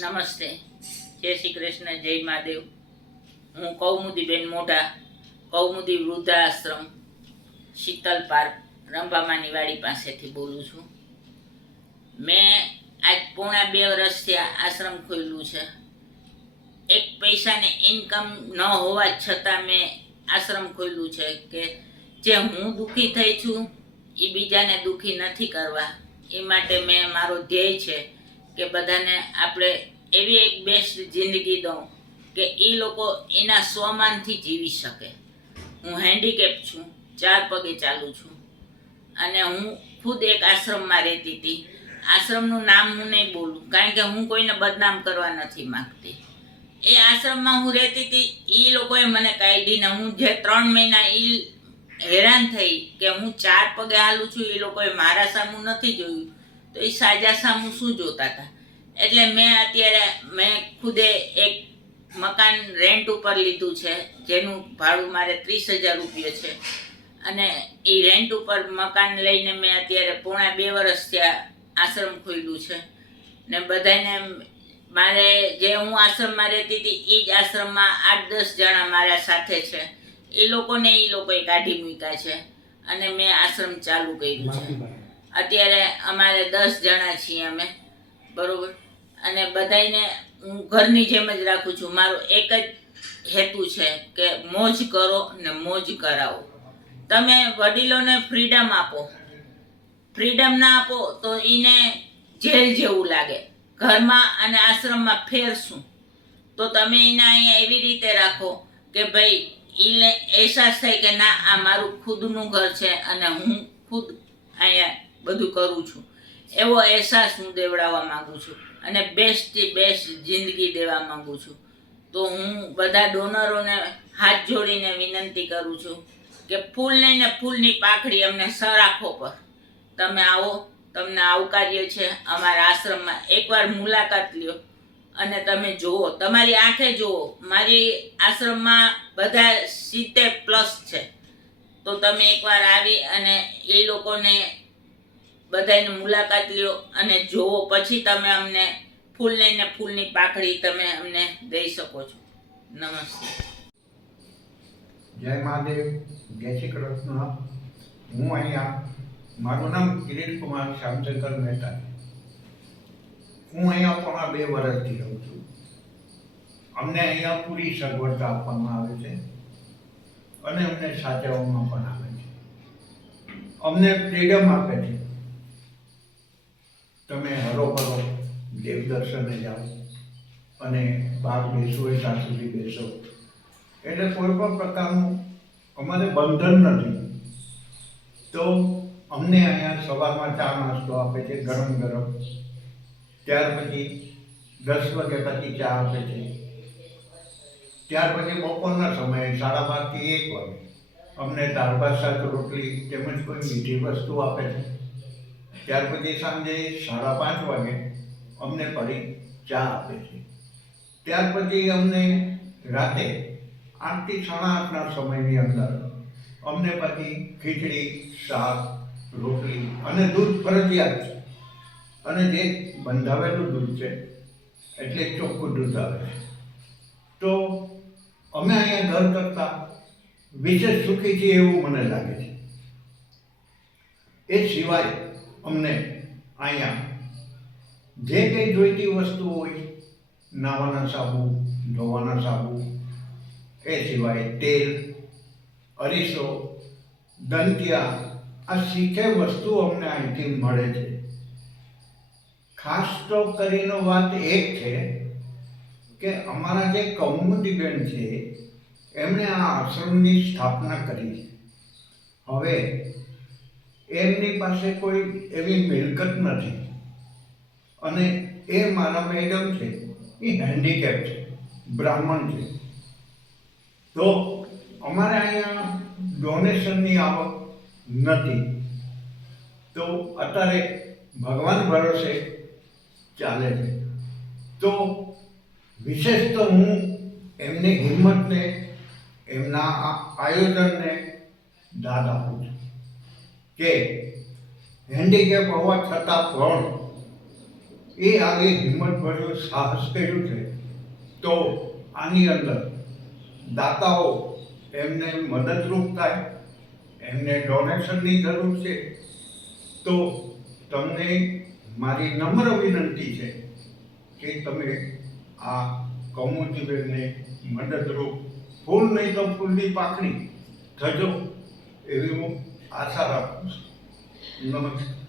નમસ્તે. જય શ્રી કૃષ્ણ, જય મહાદેવ. હું કૌમુદીબેન મોઢા, કૌમુદી વૃદ્ધાશ્રમ, શીતલ પાર્ક રંભામાની વાડી પાસેથી બોલું છું. મેં આજ પોણા બે વર્ષથી આશ્રમ ખોલ્યું છે. એક પૈસાને ઇન્કમ ન હોવા છતાં મેં આશ્રમ ખોલ્યું છે કે જે હું દુઃખી થઈ છું એ બીજાને દુઃખી નથી કરવા. એ માટે મેં મારો ધ્યેય છે કે બધાને આપણે એવી એક બેસ્ટ જિંદગી દઉં કે એ લોકો એના સ્વમાનથી જીવી શકે. હું હેન્ડીકેપ છું, ચાર પગે ચાલું છું અને હું ખુદ એક આશ્રમમાં રહેતી હતી. આશ્રમનું નામ હું નહીં બોલું, કારણ કે હું કોઈને બદનામ કરવા નથી માગતી. એ આશ્રમમાં હું રહેતી હતી એ લોકોએ મને કાઢીને હું જે ત્રણ મહિના એ હેરાન થઈ કે હું ચાર પગે હાલું છું એ લોકોએ મારા સામું નથી જોયું. તો એ સાજા સામું શું જોતા હતા એટલે મેં અત્યારે, મેં ખુદે એક મકાન રેન્ટ ઉપર લીધું છે, જેનું ભાડું મારે ત્રીસ હજાર રૂપિયા છે. અને એ રેન્ટ ઉપર મકાન લઈને મેં અત્યારે પોણા બે વર્ષ ત્યાં આશ્રમ ખોલ્યું છે. ને બધાને મારે જે હું આશ્રમમાં રહેતી હતી, એ જ આશ્રમમાં આઠ દસ જણા મારા સાથે છે. એ લોકોને એ લોકોએ કાઢી મૂક્યા છે. અને મેં આશ્રમ ચાલુ કર્યું છે. અત્યારે અમારે દસ જણા છીએ અમે, બરાબર? અને બધાને હું ઘરની જેમ જ રાખું છું. મારો એક જ હેતુ છે કે મોજ કરો ને મોજ કરાવો. તમે વડીલોને ફ્રીડમ આપો. ફ્રીડમ ના આપો તો એને જેલ જેવું લાગે. ઘરમાં અને આશ્રમમાં ફેર શું તો તમે એને અહીંયા એવી રીતે રાખો કે ભાઈ એને અહેસાસ થાય કે ના, આ મારું ખુદનું ઘર છે અને હું ખુદ અહીંયા બધું કરું છું. એવો અહેસાસ હું દેવડાવવા માગું છું અને બેસ્ટથી બેસ્ટ જિંદગી દેવા માગું છું. તો હું બધા ડોનરોને હાથ જોડીને વિનંતી કરું છું કે ફૂલ નહીં ને ફૂલની પાખડી અમને સરાખો પર. તમે આવો, તમને આવકાર્ય છે, અમારા આશ્રમમાં એકવાર મુલાકાત લ્યો અને તમે જુઓ, તમારી આંખે જુઓ, મારી આશ્રમમાં બધા સિત્તેર પ્લસ છે. તો તમે એકવાર આવી અને એ લોકોને બધાને મુલાકાત લ્યો અને જોવો, પછી તમે અમને ફૂલ લઈને ફૂલની પાખડી તમે અમને દઈ શકો છો. નમસ્તે. જય મહાદેવ, જય શ્રી કૃષ્ણ. હું અહીંયા, મારું નામ કિરીટ કુમાર શ્યામશંકર મહેતા. હું અહીંયા પોણા બે વર્ષથી રહું છું. અમને અહીંયા પૂરી સગવડતા આપવામાં આવે છે અને અમને સાચવવામાં પણ આવે છે. અમને ફ્રીડમ આપે છે. તમે હરોભરો દેવ દર્શને જાઓ અને બહાર બેસવું હોય ત્યાં સુધી બેસો. એટલે કોઈ પણ પ્રકારનું અમારે બંધન નથી. તો અમને અહીંયા સવારમાં ચા નાસ્તો આપે છે ગરમ ગરમ. ત્યાર પછી દસ વાગે પછી ચા આપે છે. ત્યાર પછી બપોરના સમયે સાડા બારથી એક વાગે અમને દાળ ભાત શાક, રોટલી તેમજ કોઈ મીઠી વસ્તુ આપે છે. ત્યાર પછી સાંજે સાડા પાંચ વાગે અમને ફરી ચા આપે છે. ત્યાર પછી અમને રાતે આઠથી સાડા આઠના સમયની અંદર અમને પછી ખીચડી, શાક, રોટલી અને દૂધ ફરજિયાત છે. અને જે બંધાવેલું દૂધ છે, એટલે ચોખ્ખું દૂધ આવે છે. તો અમે અહીંયા ઘર કરતાં વિશેષ સુખી છીએ એવું મને લાગે છે. એ સિવાય અમને અહીંયા જે કંઈ જોઈતી વસ્તુ હોય, નાવાના સાબુ, ધોવાના સાબુ, એ સિવાય તેલ, અરીસો, દંતિયા, આ શીખે વસ્તુ અમને અહીંથી મળે છે. ખાસ તો કરીને વાત એક છે કે અમારા જે કૌમુદીબેન છે, એમણે આ આશ્રમની સ્થાપના કરી. છે હવે એમની પાસે કોઈ એવી મિલકત નથી. અને એ મારા મેડમ છે, એ હેન્ડીકેપ છે, બ્રાહ્મણ છે. તો અમારે અહીંયા ડોનેશનની આવક નથી. તો અત્યારે ભગવાન ભરોસે ચાલે છે. તો વિશેષ તો હું એમની હિંમતને, એમના આયોજનને દાદ આપું છું. કે હેન્ડીકેપ હોવા છતાં પણ એ આજે હિંમતભર્યું સાહસ કર્યું છે, તો આની અંદર દાતાઓ એમને મદદરૂપ થાય, એમને ડોનેશનની જરૂર છે. તો તમને મારી નમ્ર વિનંતી છે કે તમે આ કૌમુદીબેનને મદદરૂપ, ફૂલ નહીં તો ફૂલની પાકડી થજો, એવી હું આશા રાખું છું નમસ્કાર